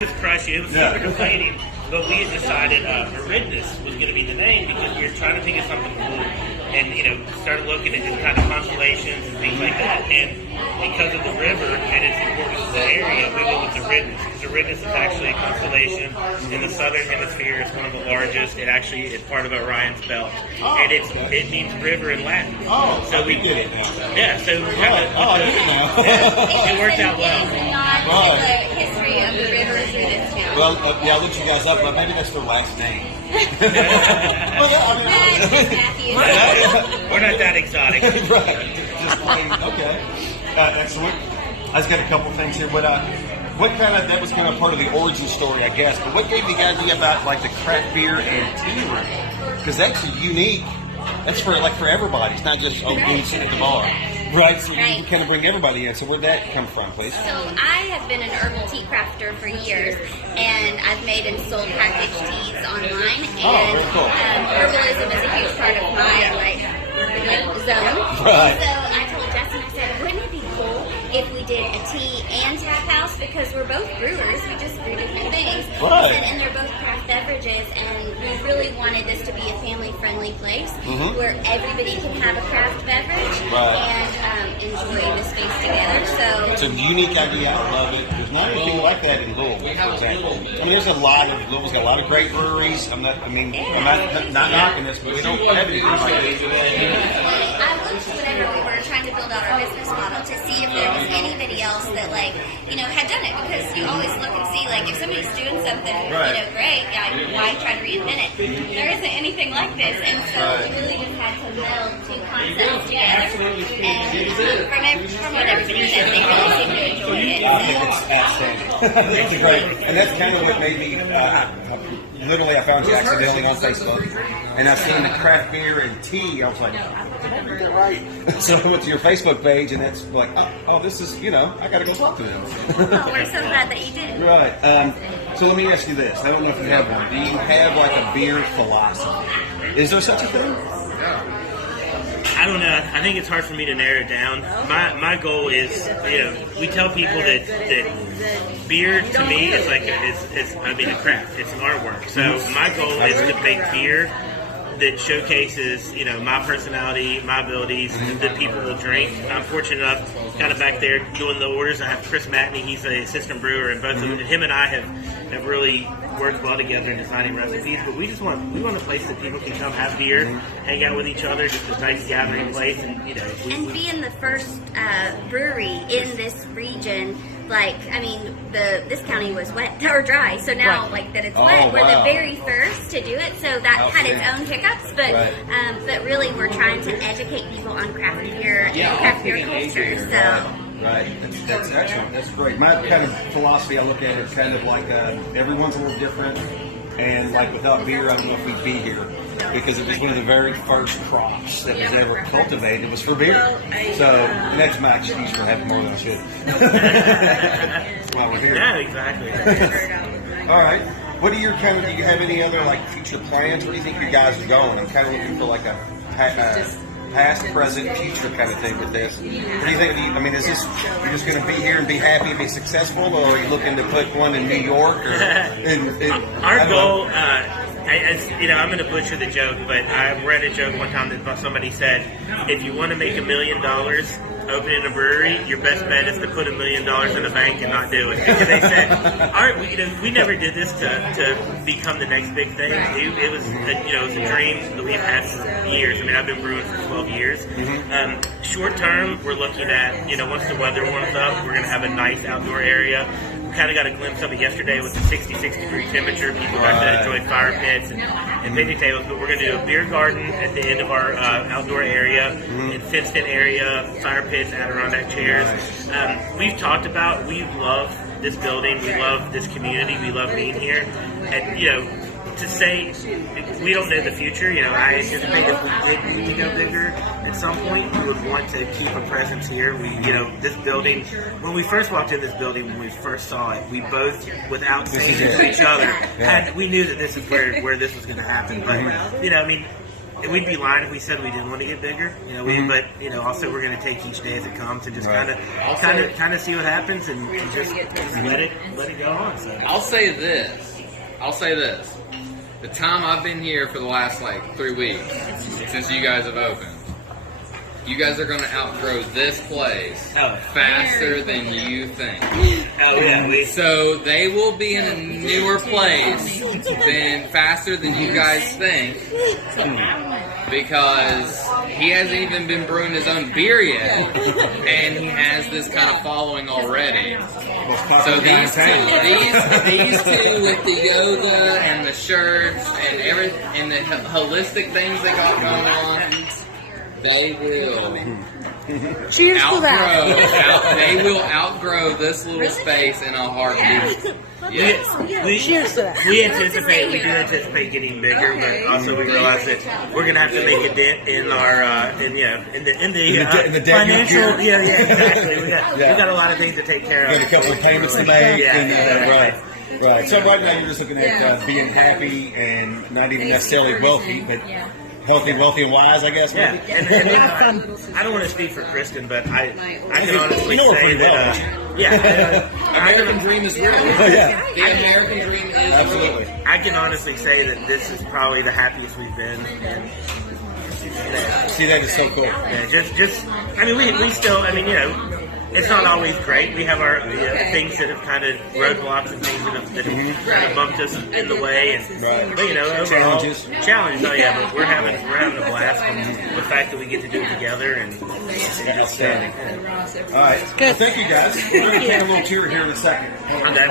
was crushing. It was super deflating, but we had decided Eridanus was going to be the name because we were trying to think of something cool, and started looking at just kind of constellations and things like that. And because of the river and its importance to the area, we went with Eridanus. Because Eridanus is actually a constellation in the southern hemisphere. It's one of the largest. It actually is part of Orion's belt, and it means river in Latin. Oh, so we get it now. Yeah, so I didn't know. It worked out well. Not the history of the rivers through this town. Well, yeah, I looked you guys up, but maybe that's their last name. Well, We're not that exotic. Right. Just plain, okay. Excellent. I just got a couple things here, but that was kind of part of the origin story, I guess, but what gave you the idea about like the craft beer and tea room? Because that's unique. That's for everybody. It's not just dude sitting at the bar. Right, so you kind of bring everybody in. So where'd that come from, please? So I have been an herbal tea crafter for years, and I've made and sold packaged teas online. And very cool. Herbalism is a huge part of my zone. Right. So I told Justin, I said, wouldn't it be cool if we did a tea and tap house, because we're both brewers, we just brew different things. Right. And they're both craft beverages, and we really wanted this to be a family-friendly place where everybody can have a craft beverage and enjoy the space together. So it's a unique idea. I love it. There's not anything like that in Louisville, for example. I mean, Louisville's got a lot of great breweries. I'm not knocking this, but we don't have anything like that. I looked whenever we were trying to build out our business model to see if there was anybody else that had done it, because you always look and see if somebody's doing something great, why try to reinvent it? There isn't anything like this, and so we really just had to meld two concepts together, and from what everybody said, they really seem to enjoy it. I think it's outstanding. It's great, and that's kind of what made me. Literally, I found you accidentally on Facebook, and I seen the craft beer and tea. I was like, did I read that right? So I went to your Facebook page, and that's like, oh, this is, I got to go talk to them. Well, we're so glad that you did. Right. So let me ask you this. I don't know if you have one. Do you have like a beer philosophy? Is there such a thing? I don't know. I think it's hard for me to narrow it down. My goal is, we tell people that beer to me is a craft. It's an artwork. So my goal is to make beer that showcases, my personality, my abilities, that people will drink. I'm fortunate enough, kind of back there doing the orders. I have Chris Matney. He's an assistant brewer, and both of them, him and I have really worked well together in designing recipes. But we want a place that people can come have beer, hang out with each other, just a nice gathering place, and and being the first brewery in this region. This county was wet or dry, so now that it's wet, we're the very first to do it. So that had its own hiccups, but really we're trying to educate people on craft beer and craft beer culture. So. Right, that's excellent. That's great. My kind of philosophy, I look at it kind of like everyone's a little different, and without beer, I don't know if we'd be here, because it was one of the very first crops that was ever cultivated. It was for beer. So that's my excuse for having more than I should. That's why we're here. Yeah, exactly. All right. What are your do you have any other future plans? Where do you think you guys are going? I'm kind of looking for a past, present, future kind of thing with this. What do you think? Is this, you're just going to be here and be happy and be successful, or are you looking to put one in New York? Our goal, I'm going to butcher the joke, but I read a joke one time that somebody said, if you want to make $1 million opening a brewery, your best bet is to put $1 million in the bank and not do it. Because they said, we never did this to become the next big thing. It was a dream that we've had for years. I've been brewing for 12 years. Short term, we're looking at, once the weather warms up, we're going to have a nice outdoor area. We kind of got a glimpse of it yesterday with the 66-degree temperature. People got to enjoy fire pits and picnic tables. But we're going to do a beer garden at the end of our outdoor area, and fenced-in area, fire pits, Adirondack chairs. We've talked about, we love this building, we love this community, we love being here. And, to say we don't know the future, I anticipate if we need to go bigger at some point, we would want to keep a presence here. This building, when we first walked in this building, when we first saw it, we both, without saying to each other, we knew that this is where this was going to happen. But, we'd be lying if we said we didn't want to get bigger. You know, but you know, also we're going to take each day as it comes and just kind of see what happens and just let it go on. So. I'll say this. The time I've been here for the last like 3 weeks since you guys have opened, you guys are going to outgrow this place faster than you think. Oh yeah. So they will be in a newer place faster than you guys think, because he hasn't even been brewing his own beer yet, and he has this kind of following already. So these two with the Yoda and the shirts and everything and the holistic things they got going on, they will Cheers to that. They will outgrow this little space in a heartbeat. Yes. Cheers to that. We do anticipate getting bigger, but also we realize that we're going to have to make a dent in our in the financial. Yeah, exactly. We got a lot of things to take care of. Got a couple of payments to make. Yeah, right. So right now you're just looking at being happy and not even necessarily wealthy, but healthy, wealthy, and wise, I guess. Yeah, and I don't want to speak for Kristen, but I can honestly say that. American dream is real. The American dream is absolutely. I can honestly say that this is probably the happiest we've been. And, see, that is so cool. We still, it's not always great. We have our things that have kind of roadblocks and things that have kind of bumped us in the way, and but overall, challenges. Oh yeah, but we're having a blast from the fact that we get to do it together, and outstanding. All right, good. Well, thank you guys. We're going to take a little tour here in a second. Okay.